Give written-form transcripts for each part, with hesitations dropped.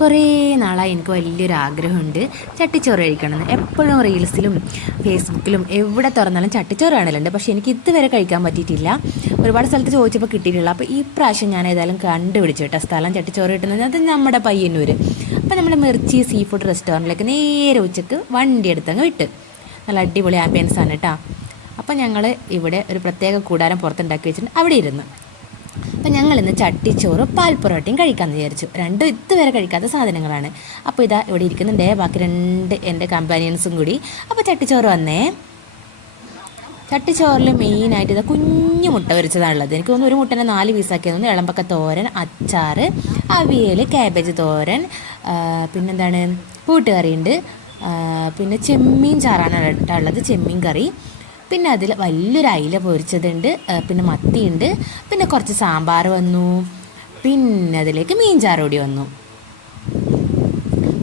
കുറേ നാളായി എനിക്ക് വലിയൊരു ആഗ്രഹമുണ്ട് ചട്ടിച്ചോറ് കഴിക്കണമെന്ന്. എപ്പോഴും റീൽസിലും ഫേസ്ബുക്കിലും എവിടെ തുറന്നാലും ചട്ടിച്ചോറ് കാണലുണ്ട്. പക്ഷേ എനിക്ക് ഇതുവരെ കഴിക്കാൻ പറ്റിയിട്ടില്ല. ഒരുപാട് സ്ഥലത്ത് ചോദിച്ചപ്പോൾ കിട്ടിയിട്ടില്ല. അപ്പോൾ ഈ പ്രാവശ്യം ഞാൻ ഏതായാലും കണ്ടുപിടിച്ചു കേട്ടോ സ്ഥലം ചട്ടിച്ചോറ് കിട്ടുന്നത്. അത് നമ്മുടെ പയ്യന്നൂർ. അപ്പോൾ നമ്മൾ മിർച്ചി സീ ഫുഡ് റെസ്റ്റോറൻറ്റിലേക്ക് നേരെ ഉച്ചക്ക് വണ്ടി എടുത്തങ്ങ് വിട്ട്. നല്ല അടിപൊളി ആംബിയൻസ് ആണ് കേട്ടോ. അപ്പോൾ ഞങ്ങൾ ഇവിടെ ഒരു പ്രത്യേക കൂടാരം പുറത്തുണ്ടാക്കി വെച്ചിട്ടുണ്ട്. അവിടെ ഇരുന്ന് അപ്പോൾ ഞങ്ങളിന്ന് ചട്ടിച്ചോറും പാൽ പൊറോട്ടയും കഴിക്കാമെന്ന് വിചാരിച്ചു. രണ്ടും ഇതുവരെ കഴിക്കാത്ത സാധനങ്ങളാണ്. അപ്പോൾ ഇതാ ഇവിടെ ഇരിക്കുന്നുണ്ടേ ബാക്കി രണ്ട് എൻ്റെ കമ്പാനിയൻസും കൂടി. അപ്പോൾ ചട്ടിച്ചോറ് വന്നേ. ചട്ടിച്ചോറിൽ മെയിനായിട്ട് ഇതാ കുഞ്ഞു മുട്ട പൊരിച്ചതാണുള്ളത്. എനിക്ക് തോന്നുന്നു ഒരു മുട്ടനെ 4 പീസാക്കി തോന്നുന്നു. ഇളമ്പക്ക തോരൻ, അച്ചാർ, അവിയൽ, കാബേജ് തോരൻ, പിന്നെന്താണ് കൂട്ടുകറിയുണ്ട്, പിന്നെ ചെമ്മീൻ ചാറാണ് ഉള്ളത്, ചെമ്മീൻ കറി, പിന്നെ അതിൽ വലിയൊരു അയില പൊരിച്ചതുണ്ട്, പിന്നെ മത്തിയുണ്ട്, പിന്നെ കുറച്ച് സാമ്പാർ വന്നു, പിന്നെ അതിലേക്ക് മീൻചാറ് കൂടി വന്നു,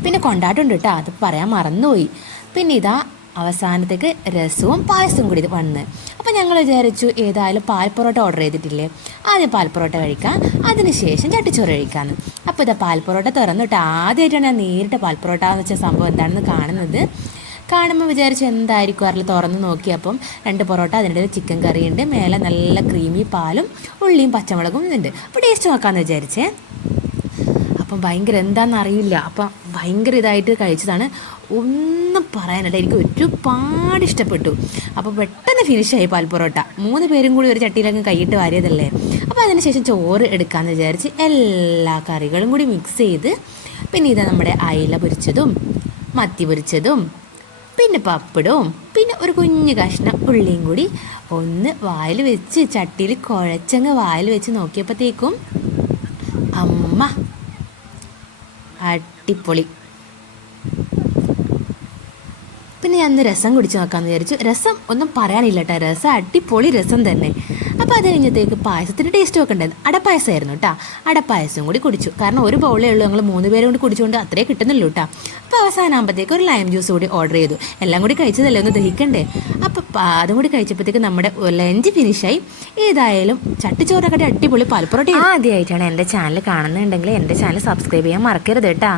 പിന്നെ കൊണ്ടാട്ടുണ്ട് കേട്ടോ, അത് പറയാൻ മറന്നുപോയി. പിന്നെ ഇതാ അവസാനത്തേക്ക് രസവും പായസവും കൂടി വന്ന്. അപ്പോൾ ഞങ്ങൾ വിചാരിച്ചു ഏതായാലും പാൽ പൊറോട്ട ഓർഡർ ചെയ്തിട്ടില്ലേ, ആദ്യം പാൽ പൊറോട്ട കഴിക്കാം, അതിനുശേഷം ചട്ടിച്ചോറ് കഴിക്കാമെന്ന്. അപ്പോൾ ഇതാ പാൽ പൊറോട്ട തുറന്നിട്ട് ആദ്യമായിട്ടാണ് ഞാൻ നേരിട്ട് പാൽ പൊറോട്ട എന്ന് വെച്ച സംഭവം എന്താണെന്ന് കാണുന്നത്. കാണുമ്പോൾ വിചാരിച്ചു എന്തായിരിക്കും അറിയില്ല. തുറന്ന് നോക്കിയപ്പം 2 പൊറോട്ട, അതിൻ്റെ ചിക്കൻ കറിയുണ്ട്, മേലെ നല്ല ക്രീമി പാലും ഉള്ളിയും പച്ചമുളകും ഉണ്ട്. അപ്പോൾ ടേസ്റ്റ് നോക്കാമെന്ന് വിചാരിച്ചേ. അപ്പം ഭയങ്കര എന്താണെന്ന് അറിയില്ല. അപ്പം ഭയങ്കര ഇതായിട്ട് കഴിച്ചതാണ്. ഒന്നും പറയാനില്ല, എനിക്ക് ഒരുപാട് ഇഷ്ടപ്പെട്ടു. അപ്പോൾ പെട്ടെന്ന് ഫിനിഷായി പാൽ പൊറോട്ട. 3 പേരും കൂടി ഒരു ചട്ടിയിലങ്ങ് കൈയിട്ട് വാരിയതല്ലേ. അപ്പോൾ അതിനുശേഷം ചോറ് എടുക്കാമെന്ന് വിചാരിച്ച് എല്ലാ കറികളും കൂടി മിക്സ് ചെയ്ത്, പിന്നെ ഇതാ നമ്മുടെ അയില പൊരിച്ചതും മത്തി പൊരിച്ചതും പിന്നെ പപ്പടവും പിന്നെ ഒരു കുഞ്ഞു കഷ്ണം ഉള്ളിയും കൂടി ഒന്ന് വായിൽ വെച്ച് ചട്ടിയിൽ കുഴച്ചങ്ങ് വായിൽ വെച്ച് നോക്കിയപ്പോഴത്തേക്കും അമ്മ അടിപൊളി. പിന്നെ ഞാൻ രസം കുടിച്ച് നോക്കാമെന്ന് വിചാരിച്ചു. രസം ഒന്നും പറയാനില്ല കേട്ടോ, രസം അടിപൊളി രസം തന്നെ. അപ്പോൾ അത് കഴിഞ്ഞത്തേക്ക് പായസത്തിൻ്റെ ടേസ്റ്റ് നോക്കണ്ടായിരുന്നു. അടപ്പായസമായിരുന്നു കേട്ടോ. അടപ്പായസം കൂടി കുടിച്ചു. കാരണം ഒരു ബൗളേ ഉള്ളൂ, ഞങ്ങൾ 3 പേരും കൂടി കുടിച്ചുകൊണ്ട് അത്രേ കിട്ടുന്നുള്ളൂ കേട്ടോ. അപ്പോൾ അവസാനമാകുമ്പോഴത്തേക്ക് ഒരു ലൈം ജ്യൂസ് കൂടി ഓർഡർ ചെയ്തു. എല്ലാം കൂടി കഴിച്ചതല്ലേ, ഒന്ന് ദഹിക്കണ്ടേ. അപ്പോൾ അതും കൂടി കഴിച്ചപ്പോഴത്തേക്ക് നമ്മുടെ ലഞ്ച് ഫിനിഷായി. ഏതായാലും ചട്ടിച്ചോറൊക്കെ അടിപൊളി പാൽപ്പൊറോട്ട. ആദ്യമായിട്ടാണ് എൻ്റെ ചാനൽ കാണുന്നുണ്ടെങ്കിൽ എൻ്റെ ചാനൽ സബ്സ്ക്രൈബ് ചെയ്യാൻ മറക്കരുത് കേട്ടോ.